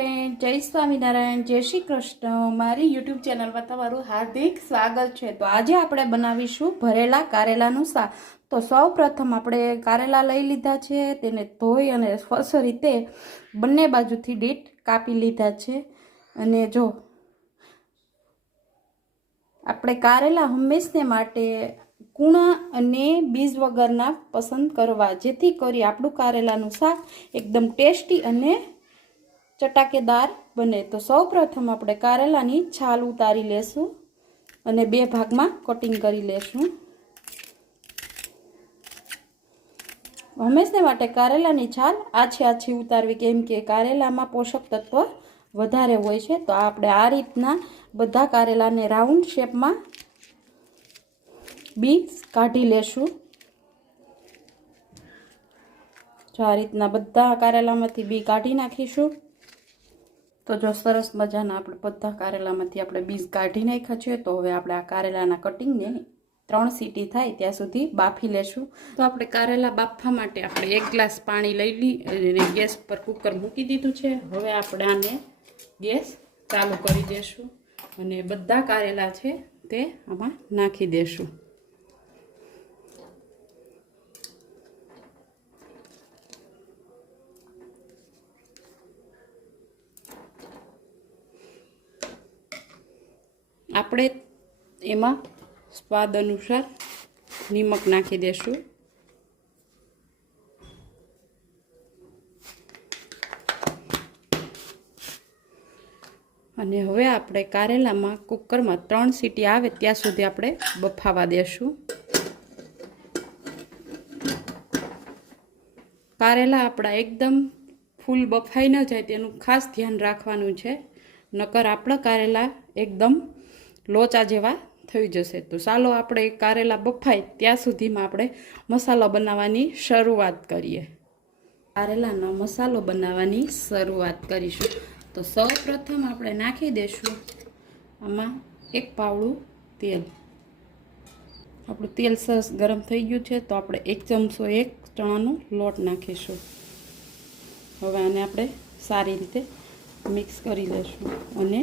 Friend જય સ્વામિનારાયણ, જય શ્રી કૃષ્ણ. મારી યુટ્યુબ ચેનલમાં તમારું હાર્દિક સ્વાગત છે. તો આજે આપણે બનાવીશું ભરેલા કારેલાનું શાક. તો સૌ આપણે કારેલા લઈ લીધા છે, તેને ધોઈ અને સ્વચ્છ રીતે બંને બાજુથી ડીટ કાપી લીધા છે. અને જો, આપણે કારેલા હંમેશને માટે કૂણા અને બીજ વગરના પસંદ કરવા, જેથી કરી આપણું કારેલાનું શાક એકદમ ટેસ્ટી અને ચટાકેદાર બને. તો સૌ પ્રથમ આપણે કારેલાની છાલ ઉતારી લેશું અને બે ભાગમાં કટિંગ કરી લેશું. હંમેશને માટે કારેલાની છાલ આછી આછી ઉતારવી, કેમ કે કારેલામાં પોષક તત્વ વધારે હોય છે. તો આપણે આ રીતના બધા કારેલાને રાઉન્ડ શેપમાં બી કાઢી લેશું. જો આ રીતના બધા કારેલામાંથી બી કાઢી નાખીશું. તો જો સરસ મજાના આપણે બધા કારેલામાંથી આપણે બીજ કાઢી નાખ્યા છે, તો હવે આપણે આ કારેલાના કટિંગને ત્રણ સીટી થાય ત્યાં સુધી બાફી લેશું. તો આપણે કારેલા બાફવા માટે આપણે એક ગ્લાસ પાણી લઈ લઈ અને ગેસ પર કુકર મૂકી દીધું છે. હવે આપણે આને ગેસ ચાલુ કરી દેશું અને બધા કારેલા છે તે આમાં નાખી દેશું. આપણે એમાં સ્વાદ અનુસાર નિમક નાખી દેશું. અને હવે આપણે કારેલામાં કુકરમાં ત્રણ સીટી આવે ત્યાં સુધી આપણે બફાવા દેશું. કારેલા આપણા એકદમ ફૂલ બફાઈ ન જાય તેનું ખાસ ધ્યાન રાખવાનું છે. નકર આપણા કારેલા એકદમ લોચા જેવા થઈ જશે. તો ચાલો આપણે કારેલા બફાય ત્યાં સુધીમાં આપણે મસાલો બનાવવાની શરૂઆત કરીએ. કારેલાનો મસાલો બનાવવાની શરૂઆત કરીશું. તો સૌ પ્રથમ આપણે નાખી દઈશું આમાં એક પાવડું તેલ. આપણું તેલ સરસ ગરમ થઈ ગયું છે તો આપણે એક ચમચો એક ચણાનો લોટ નાખીશું. હવે આને આપણે સારી રીતે મિક્સ કરી લેશું અને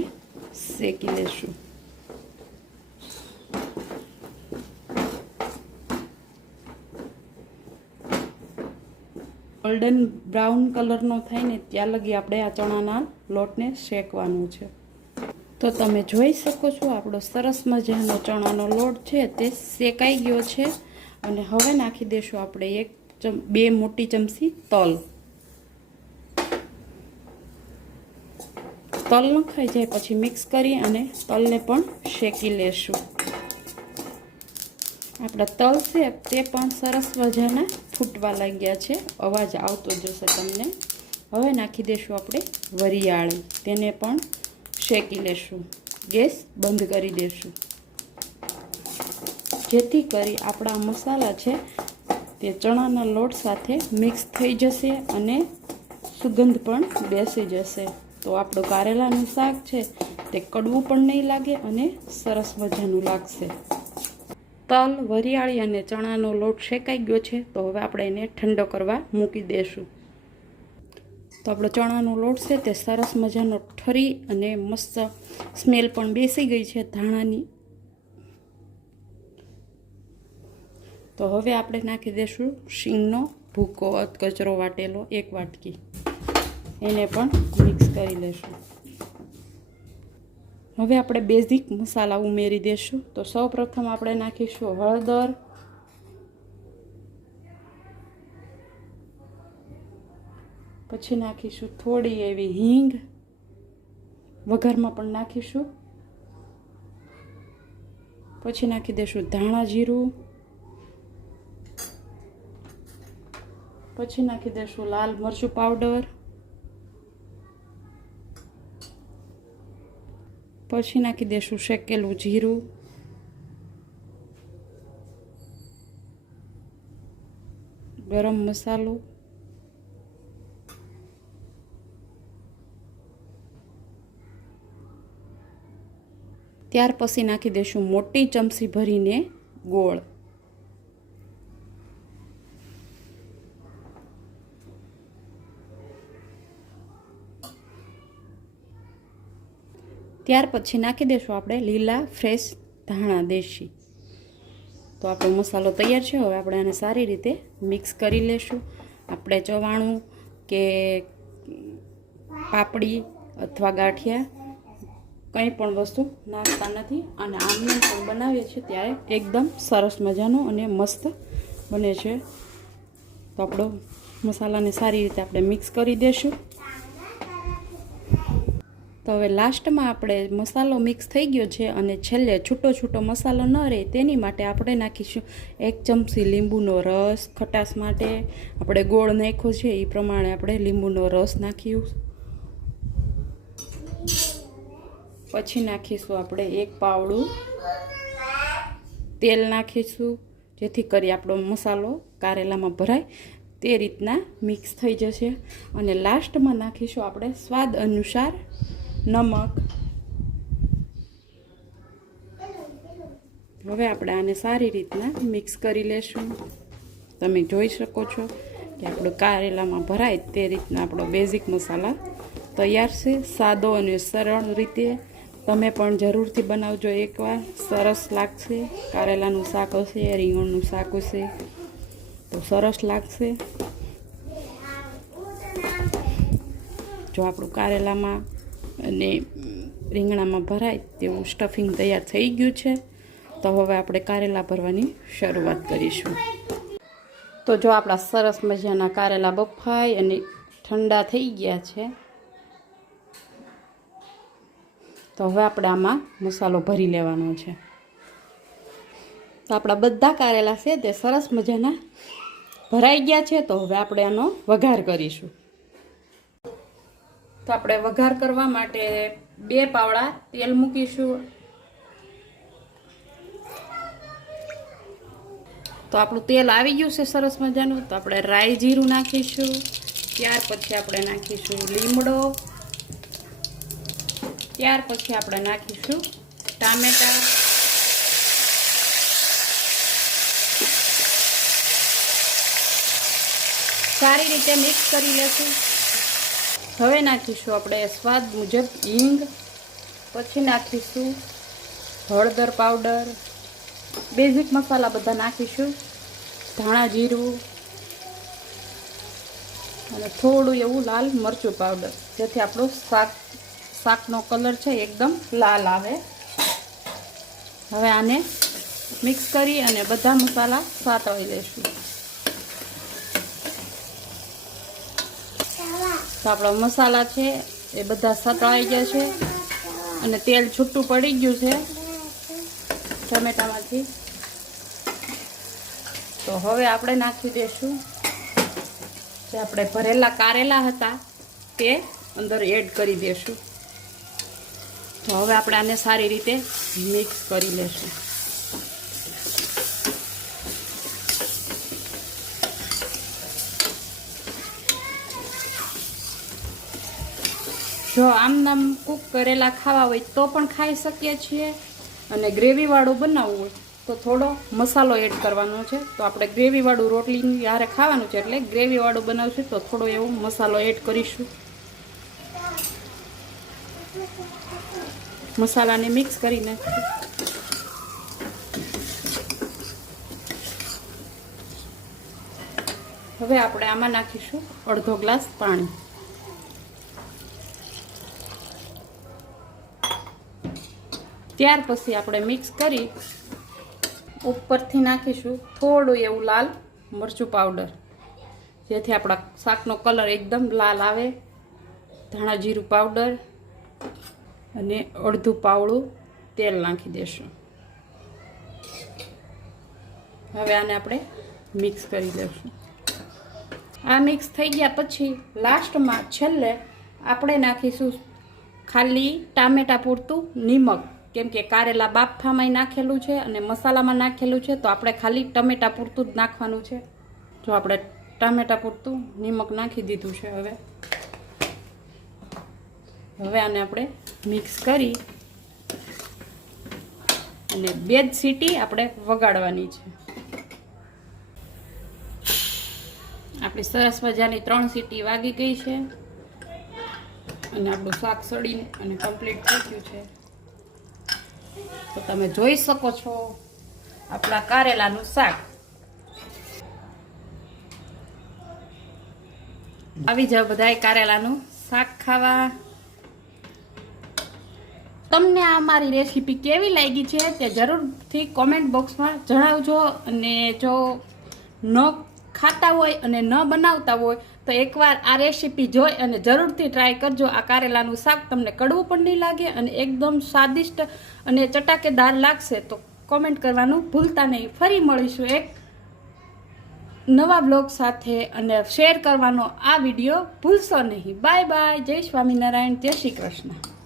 શેકી લેશું. ગોલ્ડન બ્રાઉન કલરનો થાય ને ત્યાં લગી આપણે આ ચણાના લોટને શેકવાનો છે. તો તમે જોઈ શકો છો આપણો સરસ મજાનો ચણાનો લોટ છે, તે શેકાઈ ગયો છે. અને હવે નાખી દઈશું આપણે એક બે મોટી ચમચી તલ. તલ નખાઈ જાય, પછી મિક્સ કરી અને તલને પણ શેકી લેશું. આપણા તલ છે તે પણ સરસ મજાના ફૂટવા લાગ્યા છે. અવાજ આવતો જશે તમને. હવે નાખી દઈશું આપણે વરિયાળી. તેને પણ શેકી લેશું. ગેસ બંધ કરી દેશું. જેથી કરી આપણા મસાલા છે તે ચણાના લોટ સાથે મિક્સ થઈ જશે અને સુગંધ પણ બેસી જશે. તો આપણું કારેલાનું શાક છે તે કડવું પણ નહીં લાગે અને સરસ મજાનું લાગશે. તલ, વરિયાળી અને ચણાનો લોટ શેકાઈ ગયો છે, તો હવે આપણે એને ઠંડો કરવા મૂકી દઈશું તો આપણો ચણાનો લોટ છે, તે સરસ મજાનો ઠરી અને મસ્ત સ્મેલ પણ બેસી ગઈ છે ધાણાની. તો હવે આપણે નાખી દઈશું શીંગનો ભૂકો કચરો વાટેલો, એક વાટકી. એને પણ મિક્સ કરી લઈશું હવે આપણે બેઝિક મસાલા ઉમેરી દઈશું તો સૌ આપણે નાખીશું હળદર. પછી નાખીશું થોડી એવી હિંગ. વઘારમાં પણ નાખીશું. પછી નાખી દઈશું ધાણા જીરું. પછી નાખી દઈશું લાલ મરચું પાવડર. પછી નાખી દઈશું શેકેલું જીરું. ગરમ મસાલો. ત્યાર પછી નાખી દઈશું મોટી ચમચી ભરીને ગોળ. ત્યાર પછી નાખી દઈશું આપણે લીલા, ફ્રેશ, ધાણા, દેશી. તો આપણો મસાલો તૈયાર છે. હવે આપણે આને સારી રીતે મિક્સ કરી લેશું. આપણે ચવાણું કે પાપડી અથવા ગાંઠિયા કંઈ પણ વસ્તુ નાખતા નથી અને આમને પણ બનાવીએ છીએ ત્યારે એકદમ સરસ મજાનો અને મસ્ત બને છે. તો આપણો મસાલાને સારી રીતે આપણે મિક્સ કરી દઈશું તો હવે લાસ્ટમાં આપણે મસાલો મિક્સ થઈ ગયો છે અને છેલ્લે છૂટો છૂટો મસાલો ન રહે તેની માટે આપણે નાખીશું એક ચમચી લીંબુનો રસ ખટાશ માટે. આપણે ગોળ નાખ્યો છે, એ પ્રમાણે આપણે લીંબુનો રસ નાખ્યું. પછી નાખીશું આપણે એક પાવડું. તેલ નાખીશું, જેથી કરી આપણો મસાલો કારેલામાં ભરાય. તે રીતના મિક્સ થઈ જશે. અને લાસ્ટમાં નાખીશું આપણે સ્વાદ અનુસાર નમક. હવે આપણે આને સારી રીતના મિક્સ કરી લેશું. તમે જોઈ શકો છો કે આપણું કારેલામાં ભરાય તે રીતના આપણો બેઝિક મસાલા તૈયાર છે. સાદો અને સરળ રીતે તમે પણ જરૂરથી બનાવજો એકવાર. સરસ લાગશે. કારેલાનું શાક હશે, રીંગણનું શાક હશે, તો સરસ લાગશે. જો આપણું કારેલામાં અને રીંગણામાં ભરાય તેવું સ્ટફિંગ તૈયાર થઈ ગયું છે. તો હવે આપણે કારેલા ભરવાની શરૂઆત કરીશું. તો જો આપણા સરસ મજાના કારેલા બફાય અને ઠંડા થઈ ગયા છે. તો હવે આપણે આમાં મસાલો ભરી લેવાનો છે. તો આપણા બધા કારેલા છે તે સરસ મજાના ભરાઈ ગયા છે. તો હવે આપણે આનો વઘાર કરીશું. તો આપણે વઘાર કરવા માટે બે પાવડા તેલ મૂકીશું. તો આપણું તેલ આવી ગયું છે સરસ મજાનું. તો આપણે રાઈ જીરું નાખીશું. ત્યાર પછી આપણે નાખીશું લીમડો. ત્યાર પછી આપણે નાખીશું ટામેટા. સારી રીતે મિક્સ કરી લેશું. હવે નાખીશું આપણે સ્વાદ મુજબ હિંગ, પછી નાખીશું હળદર પાવડર, બેઝિક મસાલા બધા નાખીશું, ધાણા જીરું અને થોડું એવું લાલ મરચું પાવડર, જેથી આપણું શાક, શાકનો કલર છે એકદમ લાલ આવે. હવે આને મિક્સ કરી અને બધા મસાલા સાતળી લઈશું તો આપણા મસાલા છે, એ બધા સતળાઈ ગયા છે. અને તેલ છૂટું પડી ગયું છે ટમેટામાંથી. તો હવે આપણે નાખી દઈશું જે આપણે ભરેલા કારેલા હતા, તે અંદર એડ કરી દઈશું તો હવે આપણે આને સારી રીતે મિક્સ કરી લેશું. જો આમ નામ કૂક કરેલા ખાવા હોય તો પણ ખાઈ શકીએ છીએ. અને ગ્રેવીવાળું બનાવવું હોય તો થોડો મસાલો એડ કરવાનો છે. તો આપણે ગ્રેવીવાળું રોટલી યારે ખાવાનું છે એટલે ગ્રેવીવાળું બનાવશું તો થોડો એવો મસાલો એડ કરીશું. મસાલાને મિક્સ કરી નાખીશું. હવે આપણે આમાં નાખીશું અડધો ગ્લાસ પાણી. ત્યાર પછી આપણે મિક્સ કરી ઉપરથી નાખીશું થોડું એવું લાલ મરચું પાવડર. જેથી આપણા શાકનો કલર એકદમ લાલ આવે. ધાણા જીરું પાવડર અને અડધું પાવડું તેલ નાખી દઈશું હવે આને આપણે મિક્સ કરી દઈશું આ મિક્સ થઈ ગયા પછી લાસ્ટમાં છેલ્લે આપણે નાખીશું ખાલી ટામેટા પૂરતું નિમક. કેમ કે કારેલા બાફામાં નાખેલું છે અને મસાલામાં નાખેલું છે, તો આપણે ખાલી ટમેટા પૂરતું જ નાખવાનું છે. જો આપણે ટામેટા પૂરતું નિમક નાખી દીધું છે હવે. હવે આને આપણે મિક્સ કરી અને બે જ સીટી આપણે વગાડવાની છે. આપણી સરસ મજાની ત્રણ સીટી વાગી ગઈ છે. અને આપણું શાક સડીને અને કમ્પ્લીટ થઈ ગયું છે. તો તમે જોઈ શકો છો આપણા કારેલાનું શાક. આવી જાવ બધાય કારેલાનું શાક ખાવા. તમને આ મારી રેસીપી કેવી લાગી છે તે જરૂરથી કોમેન્ટ બોક્સમાં જણાવજો અને જો ન ખાતા હોય અને ન બનાવતા હોય તો એકવાર આ રેસીપી જોઈ અને જરૂરથી ટ્રાય કરજો. આ કારેલાનું શાક તમને કડવું પણ નહીં લાગે અને એકદમ સ્વાદિષ્ટ અને ચટાકેદાર લાગશે તો કોમેન્ટ કરવાનું ભૂલતા નહીં. ફરી મળીશું એક નવા બ્લોગ સાથે અને શેર કરવાનો આ વીડિયો ભૂલશો નહીં. બાય બાય જય સ્વામિનારાયણ. જય શ્રી કૃષ્ણ.